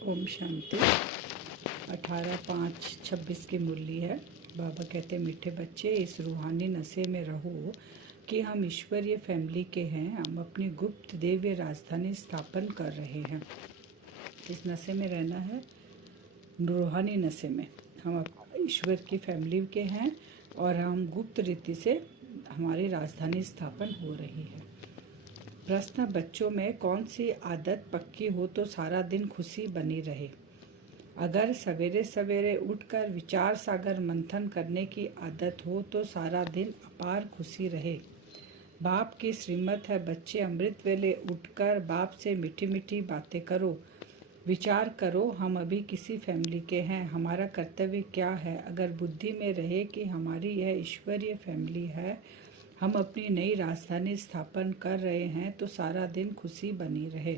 ओम शांति। 18/5/26 की मुरली है। बाबा कहते मीठे बच्चे, इस रूहानी नशे में रहो कि हम ईश्वरीय फैमिली के हैं। हम अपनी गुप्त दिव्य राजधानी स्थापन कर रहे हैं। इस नशे में रहना है, रूहानी नशे में। हम ईश्वर की फैमिली के हैं और हम गुप्त रीति से हमारी राजधानी स्थापन हो रही है। प्रश्न, बच्चों में कौन सी आदत पक्की हो तो सारा दिन खुशी बनी रहे? अगर सवेरे सवेरे उठकर विचार सागर मंथन करने की आदत हो तो सारा दिन अपार खुशी रहे। बाप की श्रीमत है, बच्चे अमृत वेले उठकर बाप से मीठी मीठी बातें करो। विचार करो, हम अभी किसी फैमिली के हैं, हमारा कर्तव्य क्या है। अगर बुद्धि में रहे कि हमारी यह ईश्वरीय फैमिली है, हम अपनी नई राजधानी स्थापन कर रहे हैं, तो सारा दिन खुशी बनी रहे।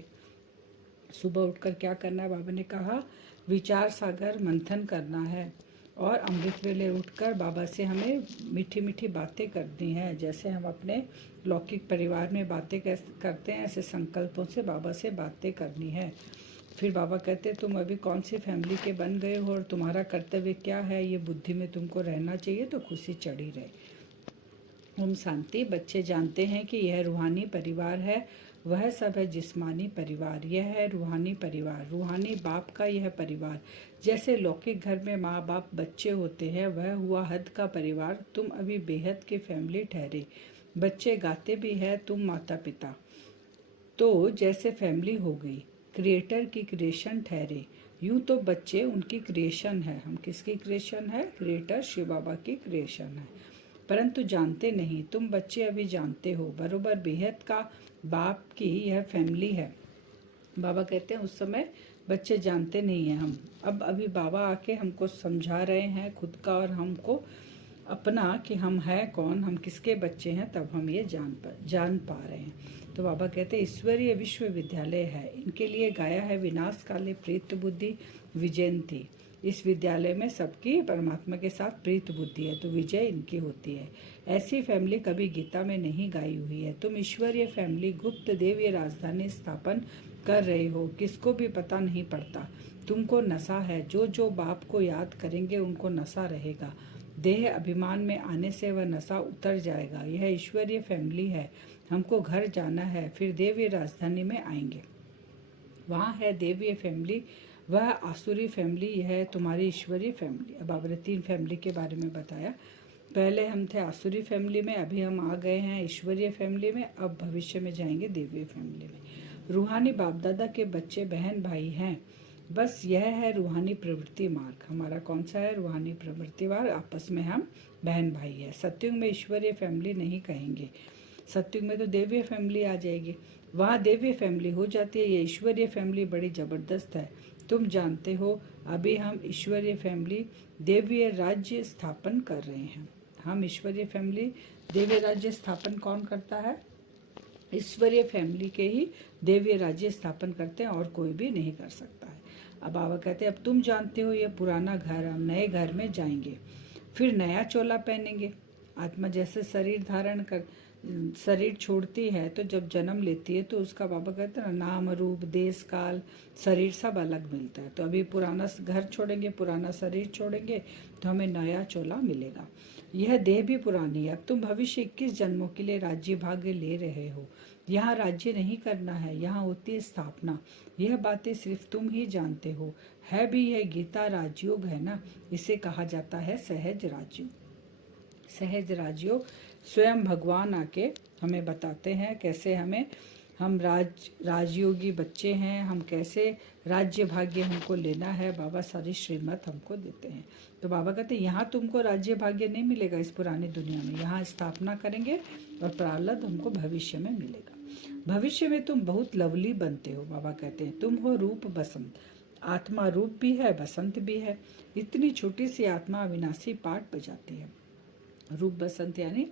सुबह उठकर क्या करना है? बाबा ने कहा विचार सागर मंथन करना है और अमृत वेले उठकर बाबा से हमें मीठी मीठी बातें करनी है। जैसे हम अपने लौकिक परिवार में बातें करते हैं, ऐसे संकल्पों से बाबा से बातें करनी है। फिर बाबा कहते तुम अभी कौन सी फैमिली के बन गए हो और तुम्हारा कर्तव्य क्या है, ये बुद्धि में तुमको रहना चाहिए, तो खुशी चढ़ी रहे। ओम शांति। बच्चे जानते हैं कि यह रूहानी परिवार है, वह सब है जिस्मानी परिवार। यह है रूहानी परिवार, रूहानी बाप का यह परिवार। जैसे लौकिक घर में माँ बाप बच्चे होते हैं, वह हुआ हद का परिवार। तुम अभी बेहद की फैमिली ठहरे। बच्चे गाते भी है, तुम माता पिता तो जैसे फैमिली हो गई, क्रिएटर की क्रिएशन ठहरे। यूं तो बच्चे उनकी क्रिएशन है। हम किसकी क्रिएशन है? क्रिएटर शिव बाबा की क्रिएशन है, परंतु जानते नहीं। तुम बच्चे अभी जानते हो, बरोबर बेहद का बाप की यह फैमिली है। बाबा कहते हैं उस समय बच्चे जानते नहीं हैं। हम अब अभी बाबा आके हमको समझा रहे हैं खुद का और हमको अपना कि हम हैं कौन, हम किसके बच्चे हैं, तब हम ये जान पा रहे हैं। तो बाबा कहते हैं ईश्वरीय विश्वविद्यालय है, इनके लिए गाया है विनाश काले प्रीत बुद्धि विजयंती। इस विद्यालय में सबकी परमात्मा के साथ प्रीत बुद्धि है, तो विजय इनकी होती है। ऐसी फैमिली कभी गीता में नहीं गाई हुई है। तुम ईश्वरीय फैमिली गुप्त देवीय राजधानी स्थापन कर रहे हो, किसको भी पता नहीं पड़ता। तुमको नशा है, जो जो बाप को याद करेंगे उनको नशा रहेगा। देह अभिमान में आने से वह नशा उतर जाएगा। यह ईश्वरीय फैमिली है, हमको घर जाना है, फिर देवीय राजधानी में आएंगे। वहाँ है देवीय फैमिली, वह आसुरी फैमिली, यह है तुम्हारी ईश्वरीय फैमिली। अब आपने 3 फैमिली के बारे में बताया। पहले हम थे आसुरी फैमिली में, अभी हम आ गए हैं ईश्वरीय फैमिली में, अब भविष्य में जाएंगे देवीय फैमिली में। रूहानी बाप दादा के बच्चे बहन भाई हैं, बस यह है रूहानी प्रवृत्ति मार्ग। हमारा कौन सा है? रूहानी प्रवृत्ति मार्ग। आपस में हम बहन भाई है। सत्युग में ईश्वरीय फैमिली नहीं कहेंगे, सत्युग में तो देवीय फैमिली आ जाएगी। वहाँ देवीय फैमिली हो जाती है। ये ईश्वरीय फैमिली बड़ी जबरदस्त है। तुम जानते हो अभी हम ईश्वरीय फैमिली देवीय राज्य स्थापन कर रहे हैं। हम ईश्वरीय फैमिली देवीय राज्य स्थापन कौन करता है? ईश्वरीय फैमिली के ही देवीय राज्य स्थापन करते हैं और कोई भी नहीं कर सकता है। अब बाबा कहते हैं अब तुम जानते हो ये पुराना घर, हम नए घर में जाएंगे, फिर नया चोला पहनेंगे। आत्मा जैसे शरीर धारण कर शरीर छोड़ती है, तो जब जन्म लेती है तो उसका बाबा कहते हैं नाम रूप देश काल शरीर सब अलग मिलता है। तो अभी पुराना घर छोड़ेंगे, पुराना शरीर छोड़ेंगे, तो हमें नया चोला मिलेगा। यह देह भी पुरानी है। अब तुम भविष्य 21 जन्मों के लिए राज्य भाग्य ले रहे हो। यहाँ राज्य नहीं करना है, यहाँ होती है स्थापना। यह बातें सिर्फ तुम ही जानते हो। है भी यह गीता राजयोग है ना, इसे कहा जाता है सहज राजयोग। सहज राजयोग स्वयं भगवान आके हमें बताते हैं कैसे हम राजयोगी बच्चे हैं, हम कैसे राज्य भाग्य हमको लेना है। बाबा सारी श्रीमत हमको देते हैं। तो बाबा कहते हैं यहाँ तुमको राज्य भाग्य नहीं मिलेगा इस पुरानी दुनिया में, यहाँ स्थापना करेंगे और प्रारब्ध हमको भविष्य में मिलेगा। भविष्य में तुम बहुत लवली बनते हो। बाबा कहते हैं तुम हो रूप बसंत, आत्मा रूप भी है बसंत भी है। इतनी छोटी सी आत्मा अविनाशी पाठ बजाती है। रूप बसंत यानी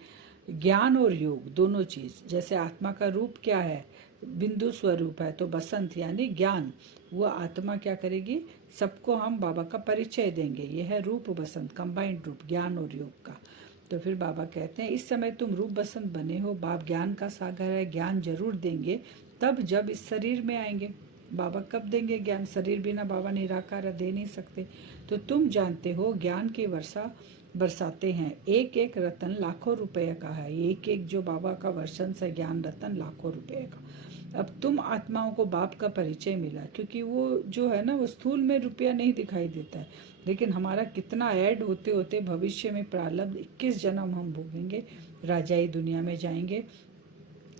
ज्ञान और योग दोनों चीज। जैसे आत्मा का रूप क्या है? बिंदु स्वरूप है, तो बसंत यानी ज्ञान। वो आत्मा क्या करेगी? सबको हम बाबा का परिचय देंगे। यह है रूप बसंत, कंबाइंड रूप ज्ञान और योग का। तो फिर बाबा कहते हैं इस समय तुम रूप बसंत बने हो, बाप ज्ञान का सागर है, ज्ञान जरूर देंगे तब जब इस शरीर में आएंगे। बाबा कब देंगे ज्ञान? शरीर बिना बाबा निराकार दे नहीं सकते। तो तुम जानते हो ज्ञान की वर्षा बरसाते हैं, एक एक रतन लाखों रुपए का है। एक एक जो बाबा का वर्षन से ज्ञान रतन लाखों रुपए का। अब तुम आत्माओं को बाप का परिचय मिला, क्योंकि वो जो है ना, वो स्थूल में रुपया नहीं दिखाई देता है, लेकिन हमारा कितना ऐड होते होते भविष्य में प्रारब्ध 21 जन्म हम भोगेंगे, राजाई दुनिया में जाएंगे,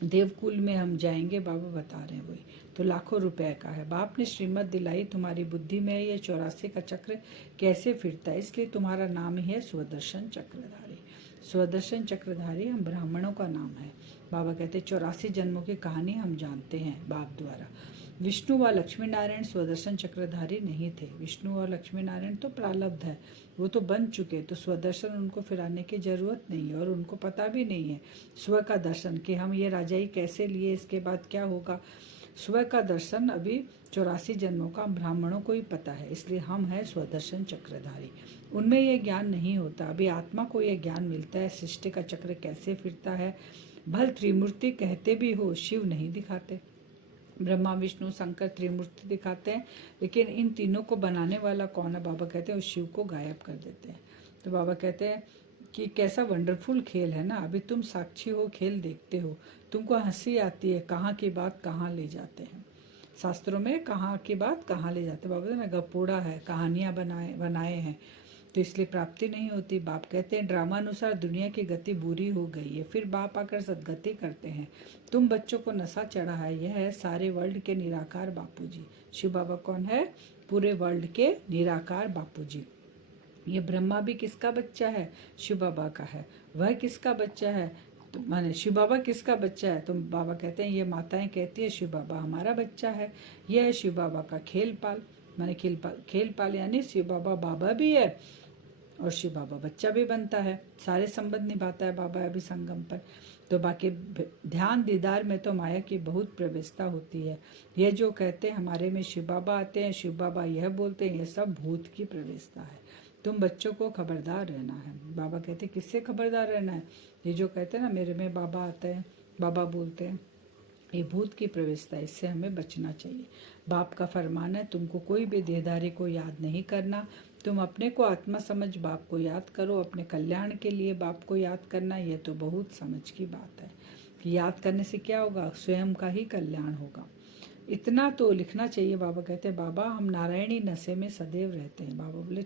देवकुल में हम जाएंगे, बाबा बता रहे हैं वही। तो लाखों रुपए का है। बाप ने श्रीमत दिलाई, तुम्हारी बुद्धि में ये 84 का चक्र कैसे फिरता है, इसलिए तुम्हारा नाम ही है स्वदर्शन चक्रधारी। स्वदर्शन चक्रधारी हम ब्राह्मणों का नाम है। बाबा कहते 84 जन्मों की कहानी हम जानते हैं बाप द्वारा। विष्णु व लक्ष्मी नारायण स्वदर्शन चक्रधारी नहीं थे। विष्णु और लक्ष्मी नारायण तो प्रारब्ध है, वो तो बन चुके, तो स्वदर्शन उनको फिर आने की जरूरत नहीं है, और उनको पता भी नहीं है स्व का दर्शन कि हम ये राजाई कैसे लिए, इसके बाद क्या होगा। स्व का दर्शन अभी 84 जन्मों का ब्राह्मणों को ही पता है, इसलिए हम हैं स्वदर्शन चक्रधारी। उनमें यह ज्ञान नहीं होता। अभी आत्मा को यह ज्ञान मिलता है सृष्टि का चक्र कैसे फिरता है। भल त्रिमूर्ति कहते भी हो, शिव नहीं दिखाते। ब्रह्मा विष्णु शंकर त्रिमूर्ति दिखाते हैं, लेकिन इन तीनों को बनाने वाला कौन है? बाबा कहते हैं उस शिव को गायब कर देते हैं। तो बाबा कहते हैं कि कैसा वंडरफुल खेल है ना। अभी तुम साक्षी हो, खेल देखते हो, तुमको हंसी आती है, कहाँ की बात कहाँ ले जाते हैं। शास्त्रों में कहाँ की बात कहाँ ले जाते हैं। बाबा ना गपोड़ा है, कहानियाँ बनाए हैं, तो इसलिए प्राप्ति नहीं होती। बाप कहते हैं ड्रामा अनुसार दुनिया की गति बुरी हो गई है, फिर बाप आकर सदगति करते हैं। तुम बच्चों को नशा चढ़ा है, यह है सारे वर्ल्ड के निराकार बापू जी। शिव बाबा कौन है? पूरे वर्ल्ड के निराकार बापू जी। ये ब्रह्मा भी किसका बच्चा है? शिव बाबा का है। वह किसका बच्चा है? तो माने शिव बाबा किसका बच्चा है? तो बाबा कहते हैं, ये माताएं कहती है शिव बाबा हमारा बच्चा है। यह है शिव बाबा का खेल पाल, माने खेल पाल यानी शिव बाबा बाबा भी है और शिव बाबा बच्चा भी बनता है, सारे संबंध निभाता है बाबा अभी संगम पर। तो बाकी ध्यान दीदार में तो माया की बहुत प्रवेशता होती है। ये जो कहते हैं हमारे में शिव बाबा आते हैं, शिव बाबा यह बोलते हैं, ये सब भूत की प्रवेशता है। तुम बच्चों को खबरदार रहना है। बाबा कहते हैं किससे खबरदार रहना है? ये जो कहते हैं ना मेरे में बाबा आते हैं, बाबा बोलते हैं, ये भूत की प्रवेशता है, इससे हमें बचना चाहिए। बाप का फरमान है तुमको कोई भी देहधारी को याद नहीं करना, तुम अपने को आत्मा समझ बाप को याद करो। अपने कल्याण के लिए बाप को याद करना, यह तो बहुत समझ की बात है कि याद करने से क्या होगा? स्वयं का ही कल्याण होगा। इतना तो लिखना चाहिए। बाबा कहते हैं बाबा हम नारायणी नशे में सदैव रहते हैं। बाबा बोले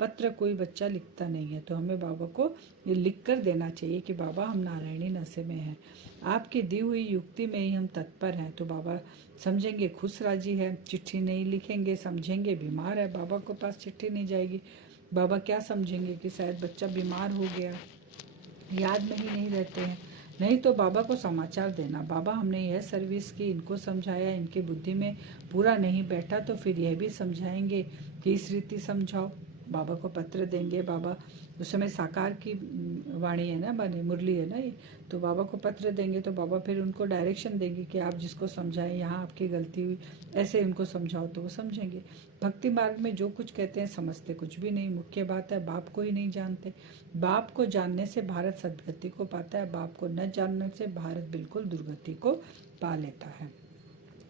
पत्र कोई बच्चा लिखता नहीं है, तो हमें बाबा को ये लिख कर देना चाहिए कि बाबा हम नारायणी नशे में हैं, आपकी दी हुई युक्ति में ही हम तत्पर हैं। तो बाबा समझेंगे खुश राजी है, चिट्ठी नहीं लिखेंगे, समझेंगे बीमार है, बाबा के पास चिट्ठी नहीं जाएगी। बाबा क्या समझेंगे कि शायद बच्चा बीमार हो गया, याद में ही नहीं रहते हैं। नहीं तो बाबा को समाचार देना, बाबा हमने यह सर्विस की, इनको समझाया, इनकी बुद्धि में पूरा नहीं बैठा, तो फिर यह भी समझाएंगे कि इस रीति समझाओ। बाबा को पत्र देंगे। बाबा उस समय साकार की वाणी है ना, माने मुरली है ना ये, तो बाबा को पत्र देंगे, तो बाबा फिर उनको डायरेक्शन देंगे कि आप जिसको समझाएं, यहाँ आपकी गलती हुई, ऐसे इनको समझाओ, तो वो समझेंगे। भक्ति मार्ग में जो कुछ कहते हैं समझते कुछ भी नहीं। मुख्य बात है बाप को ही नहीं जानते। बाप को जानने से भारत सदगति को पाता है, बाप को न जानने से भारत बिल्कुल दुर्गति को पा लेता है।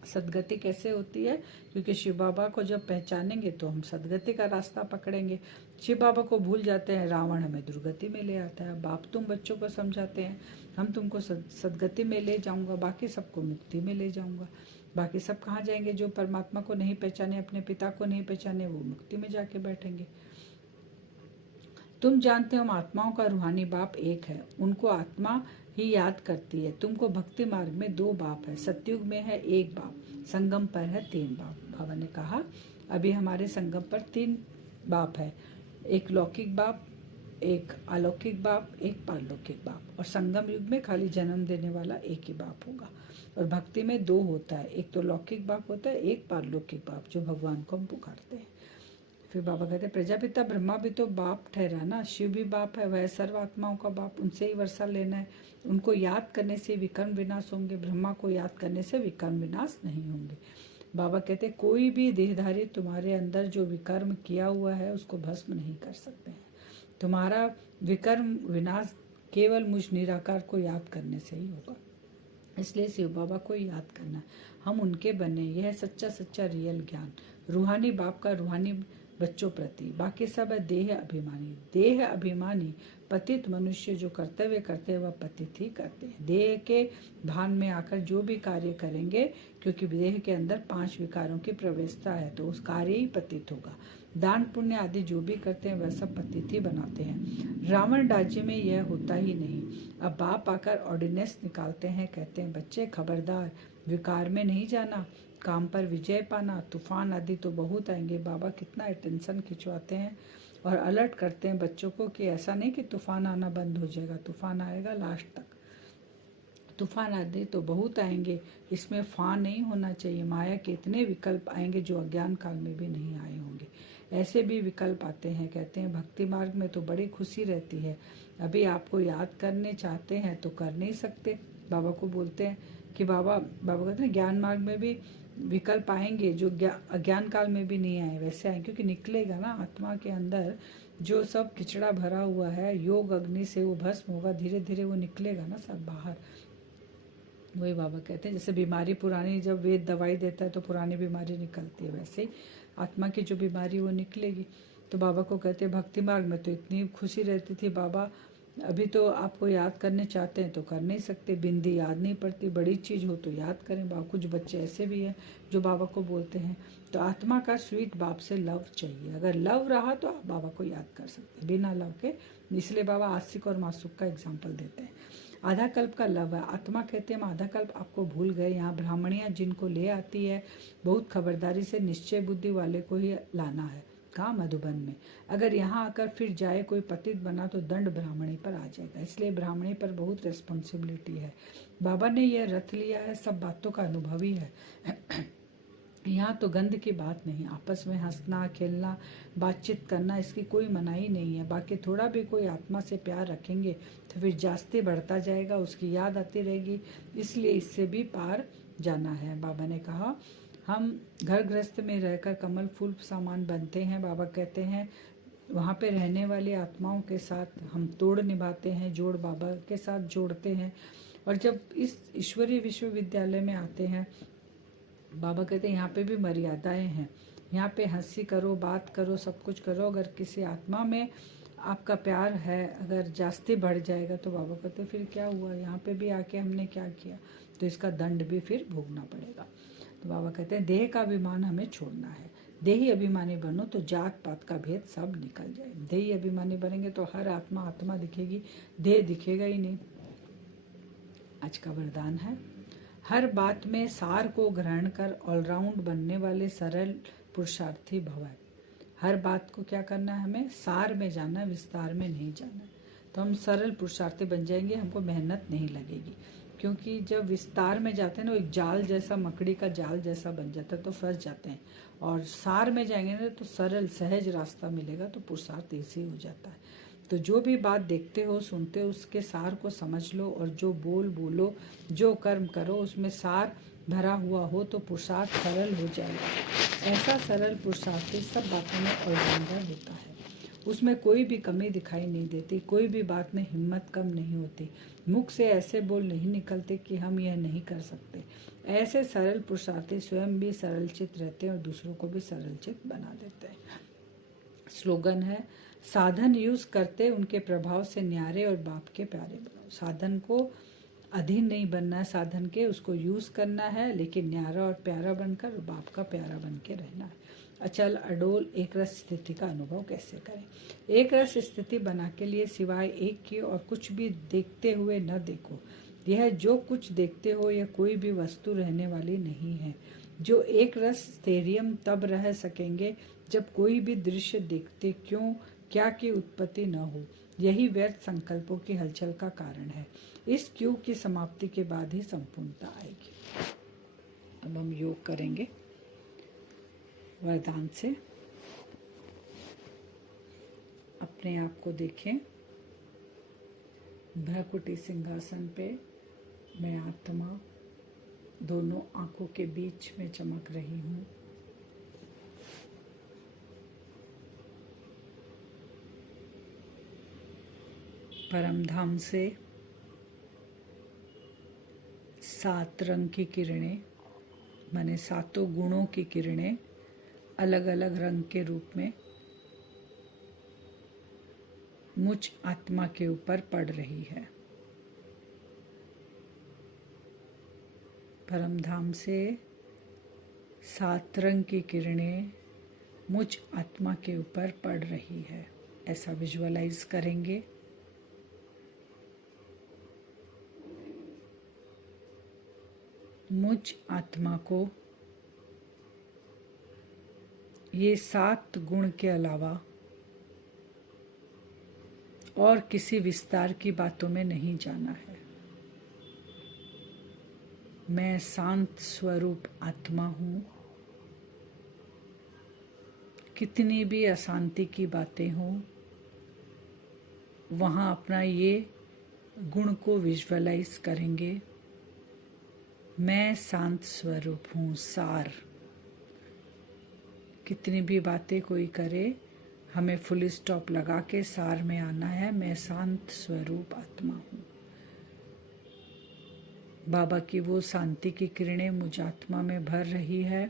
सदगति कैसे होती है? क्योंकि शिव बाबा को जब पहचानेंगे तो हम सदगति का रास्ता पकड़ेंगे। शिव बाबा को भूल जाते हैं, रावण हमें दुर्गति में ले आता है। बाप तुम बच्चों को समझाते हैं, हम तुमको सदगति में ले जाऊंगा, बाकी सबको मुक्ति में ले जाऊंगा। बाकी सब कहाँ जाएंगे? जो परमात्मा को नहीं पहचाने, अपने पिता को नहीं पहचाने, वो मुक्ति में जाके बैठेंगे। तुम जानते हो आत्माओं का रूहानी बाप एक है, उनको आत्मा ही याद करती है। तुमको भक्ति मार्ग में 2 बाप है, सतयुग में है 1 बाप, संगम पर है 3 बाप। बाबा ने कहा अभी हमारे संगम पर 3 बाप है, एक लौकिक बाप, एक अलौकिक बाप, एक पारलौकिक बाप, और संगम युग में खाली जन्म देने वाला एक ही बाप होगा। और भक्ति में 2 होता है, एक तो लौकिक बाप होता है, एक पारलौकिक बाप जो भगवान को हम पुकारते हैं। फिर बाबा कहते हैं प्रजापिता ब्रह्मा भी तो बाप ठहरा ना, शिव भी बाप है, वह सर्व आत्माओं का बाप, उनसे ही वर्षा लेना है। उनको याद करने से विकर्म विनाश होंगे, ब्रह्मा को याद करने से विकर्म विनाश नहीं होंगे। बाबा कहते हैं कोई भी देहधारी तुम्हारे अंदर जो विकर्म किया हुआ है उसको भस्म नहीं कर सकते हैं। तुम्हारा विकर्म विनाश केवल मुझ निराकार को याद करने से ही होगा। इसलिए शिव बाबा को याद करना। हम उनके बने। यह सच्चा सच्चा रियल ज्ञान, रूहानी बाप का रूहानी बच्चों प्रति। बाकी सब है देह अभिमानी। देह अभिमानी पतित मनुष्य जो कर्तव्य करते हैं वह पतित ही करते हैं। देह के भान में आकर जो भी कार्य करेंगे, क्योंकि देह के अंदर 5 विकारों की प्रवेशता है, तो उस कार्य ही पतित होगा। दान पुण्य आदि जो भी करते हैं वह सब पतित ही बनाते हैं। रावण राज्य में यह होता ही नहीं। अब बाप आकर ऑर्डिनेंस निकालते हैं, कहते हैं बच्चे खबरदार, विकार में नहीं जाना, काम पर विजय पाना। तूफान आदि तो बहुत आएंगे। बाबा कितना अटेंशन खिंचवाते हैं और अलर्ट करते हैं बच्चों को कि ऐसा नहीं कि तूफान आना बंद हो जाएगा, तूफान आएगा लास्ट तक। तूफान आदि तो बहुत आएंगे, इसमें फा नहीं होना चाहिए। माया के इतने विकल्प आएंगे जो अज्ञान काल में भी नहीं आए होंगे। ऐसे भी विकल्प आते हैं। कहते हैं भक्ति मार्ग में तो बड़ी खुशी रहती है, अभी आपको याद करने चाहते हैं तो कर नहीं सकते। बाबा को बोलते हैं कि बाबा कहते हैं ज्ञान मार्ग में भी विकल्प आएंगे जो अज्ञान काल में भी नहीं आए, वैसे आए, क्योंकि निकलेगा ना आत्मा के अंदर जो सब किचड़ा भरा हुआ है, योग अग्नि से वो भस्म होगा, धीरे धीरे वो निकलेगा ना सब बाहर। वही बाबा कहते हैं जैसे बीमारी पुरानी, जब वेद दवाई देता है तो पुरानी बीमारी निकलती है, वैसे ही आत्मा की जो बीमारी वो निकलेगी। तो बाबा को कहते हैं भक्ति मार्ग में तो इतनी खुशी रहती थी, बाबा अभी तो आपको याद करने चाहते हैं तो कर नहीं सकते, बिंदी याद नहीं पड़ती, बड़ी चीज़ हो तो याद करें। बाबा कुछ बच्चे ऐसे भी हैं जो बाबा को बोलते हैं। तो आत्मा का स्वीट बाप से लव चाहिए, अगर लव रहा तो आप बाबा को याद कर सकते हैं, बिना लव के। इसलिए बाबा आशिक और मासूक का एग्जाम्पल देते हैं। आधा कल्प का लव है। आत्मा कहते हैं हम आधा कल्प आपको भूल गए। यहाँ ब्राह्मणियाँ जिनको ले आती है, बहुत खबरदारी से निश्चय बुद्धि वाले को ही लाना है। कहाँ? मधुबन में। अगर यहाँ आकर फिर जाए कोई पतित बना तो दंड ब्राह्मणी पर आ जाएगा, इसलिए ब्राह्मणी पर बहुत रिस्पॉन्सिबिलिटी है। बाबा ने यह रथ लिया है, सब बातों का अनुभव ही है। यहाँ तो गंध की बात नहीं, आपस में हंसना खेलना बातचीत करना, इसकी कोई मनाही नहीं है। बाकी थोड़ा भी कोई आत्मा से प्यार रखेंगे तो फिर जास्ती बढ़ता जाएगा, उसकी याद आती रहेगी, इसलिए इससे भी पार जाना है। बाबा ने कहा हम घर गृहस्थ में रहकर कमल फूल सामान बनते हैं। बाबा कहते हैं वहाँ पे रहने वाली आत्माओं के साथ हम तोड़ निभाते हैं, जोड़ बाबा के साथ जोड़ते हैं। और जब इस ईश्वरीय विश्वविद्यालय में आते हैं, बाबा कहते हैं यहाँ पे भी मर्यादाएं हैं, यहाँ पे हंसी करो, बात करो, सब कुछ करो। अगर किसी आत्मा में आपका प्यार है, अगर जास्ती बढ़ जाएगा तो बाबा कहते फिर क्या हुआ, यहाँ पे भी आके हमने क्या किया, तो इसका दंड भी फिर भोगना पड़ेगा। तो बाबा कहते हैं देह का अभिमान हमें छोड़ना है। देही अभिमानी बनो तो जात पात का भेद सब निकल जाए। देही अभिमानी बनेंगे तो हर आत्मा आत्मा दिखेगी, देह दिखेगा ही नहीं। आज का वरदान है हर बात में सार को ग्रहण कर ऑलराउंड बनने वाले सरल पुरुषार्थी भव। हर बात को क्या करना है, हमें सार में जाना, विस्तार में नहीं जाना। तो हम सरल पुरुषार्थी बन जाएंगे, हमको मेहनत नहीं लगेगी। क्योंकि जब विस्तार में जाते हैं ना, एक जाल जैसा, मकड़ी का जाल जैसा बन जाता है तो फंस जाते हैं। और सार में जाएंगे ना तो सरल सहज रास्ता मिलेगा, तो पुरुषार्थ ईजी हो जाता है। तो जो भी बात देखते हो सुनते हो उसके सार को समझ लो, और जो बोलो, जो कर्म करो उसमें सार भरा हुआ हो तो पुरुषार्थ सरल हो जाएगा। ऐसा सरल पुरुषार्थ सब बातों में ऑलराउंडर होता है, उसमें कोई भी कमी दिखाई नहीं देती, कोई भी बात में हिम्मत कम नहीं होती, मुख से ऐसे बोल नहीं निकलते कि हम यह नहीं कर सकते। ऐसे सरल पुरुषार्थी स्वयं भी सरल चित्त रहते हैं और दूसरों को भी सरल चित्त बना देते हैं। स्लोगन है साधन यूज करते उनके प्रभाव से न्यारे और बाप के प्यारे बनो। साधन को अधीन नहीं बनना है, साधन के उसको यूज करना है, लेकिन न्यारा और प्यारा बनकर बाप का प्यारा बन के रहना है। अचल अडोल एक रस स्थिति का अनुभव कैसे करें। एक रस स्थिति बना के लिए सिवाय एक की और कुछ भी देखते हुए न देखो। यह जो कुछ देखते हो यह कोई भी वस्तु रहने वाली नहीं है। जो एक रस स्थैर्यम तब रह सकेंगे जब कोई भी दृश्य देखते क्यों क्या की उत्पत्ति न हो। यही व्यर्थ संकल्पों की हलचल का कारण है। इस क्यों की समाप्ति के बाद ही संपूर्णता आएगी। अब हम योग करेंगे वरदान से। अपने आप को देखें भ्रकुटी सिंहासन पे, मैं आत्मा दोनों आंखों के बीच में चमक रही हूँ। परमधाम से 7 रंग की किरणें माने सातों गुणों की किरणें अलग अलग रंग के रूप में मुझ आत्मा के ऊपर पड़ रही है। परमधाम से 7 रंग की किरणें मुझ आत्मा के ऊपर पड़ रही है, ऐसा विजुअलाइज करेंगे। मुझ आत्मा को ये 7 गुण के अलावा और किसी विस्तार की बातों में नहीं जाना है। मैं शांत स्वरूप आत्मा हूँ। कितनी भी अशांति की बातें हों, वहाँ अपना ये गुण को विजुअलाइज करेंगे। मैं शांत स्वरूप हूँ, सार। कितनी भी बातें कोई करे, हमें फुल स्टॉप लगा के सार में आना है। मैं शांत स्वरूप आत्मा हूँ। बाबा की वो शांति की किरणें मुझ आत्मा में भर रही है।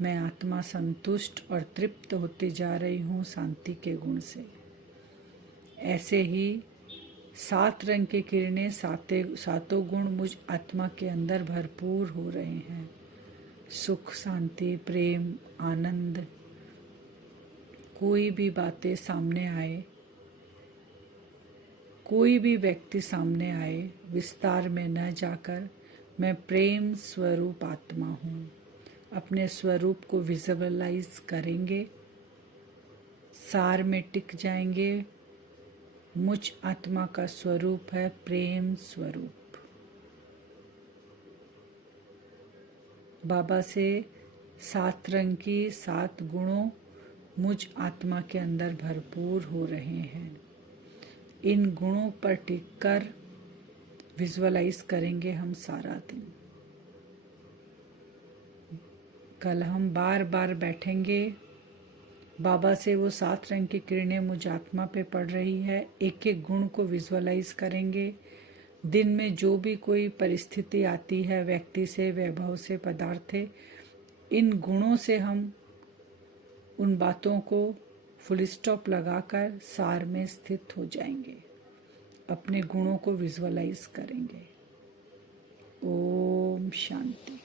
मैं आत्मा संतुष्ट और तृप्त होती जा रही हूँ शांति के गुण से। ऐसे ही 7 रंग की किरणें, सातों गुण मुझ आत्मा के अंदर भरपूर हो रहे हैं। सुख, शांति, प्रेम, आनंद। कोई भी बातें सामने आए, कोई भी व्यक्ति सामने आए, विस्तार में न जाकर मैं प्रेम स्वरूप आत्मा हूँ। अपने स्वरूप को विजुअलाइज करेंगे, सार में टिक जाएंगे। मुझ आत्मा का स्वरूप है प्रेम स्वरूप। बाबा से 7 रंग की 7 गुणों मुझ आत्मा के अंदर भरपूर हो रहे हैं। इन गुणों पर टिककर विजुअलाइज करेंगे हम सारा दिन। कल हम बार बार बैठेंगे, बाबा से वो 7 रंग की किरणें मुझ आत्मा पे पड़ रही है, एक एक गुण को विजुअलाइज करेंगे। दिन में जो भी कोई परिस्थिति आती है, व्यक्ति से, वैभव से, पदार्थ से, इन गुणों से हम उन बातों को फुल स्टॉप लगाकर सार में स्थित हो जाएंगे। अपने गुणों को विजुअलाइज करेंगे। ओम शांति।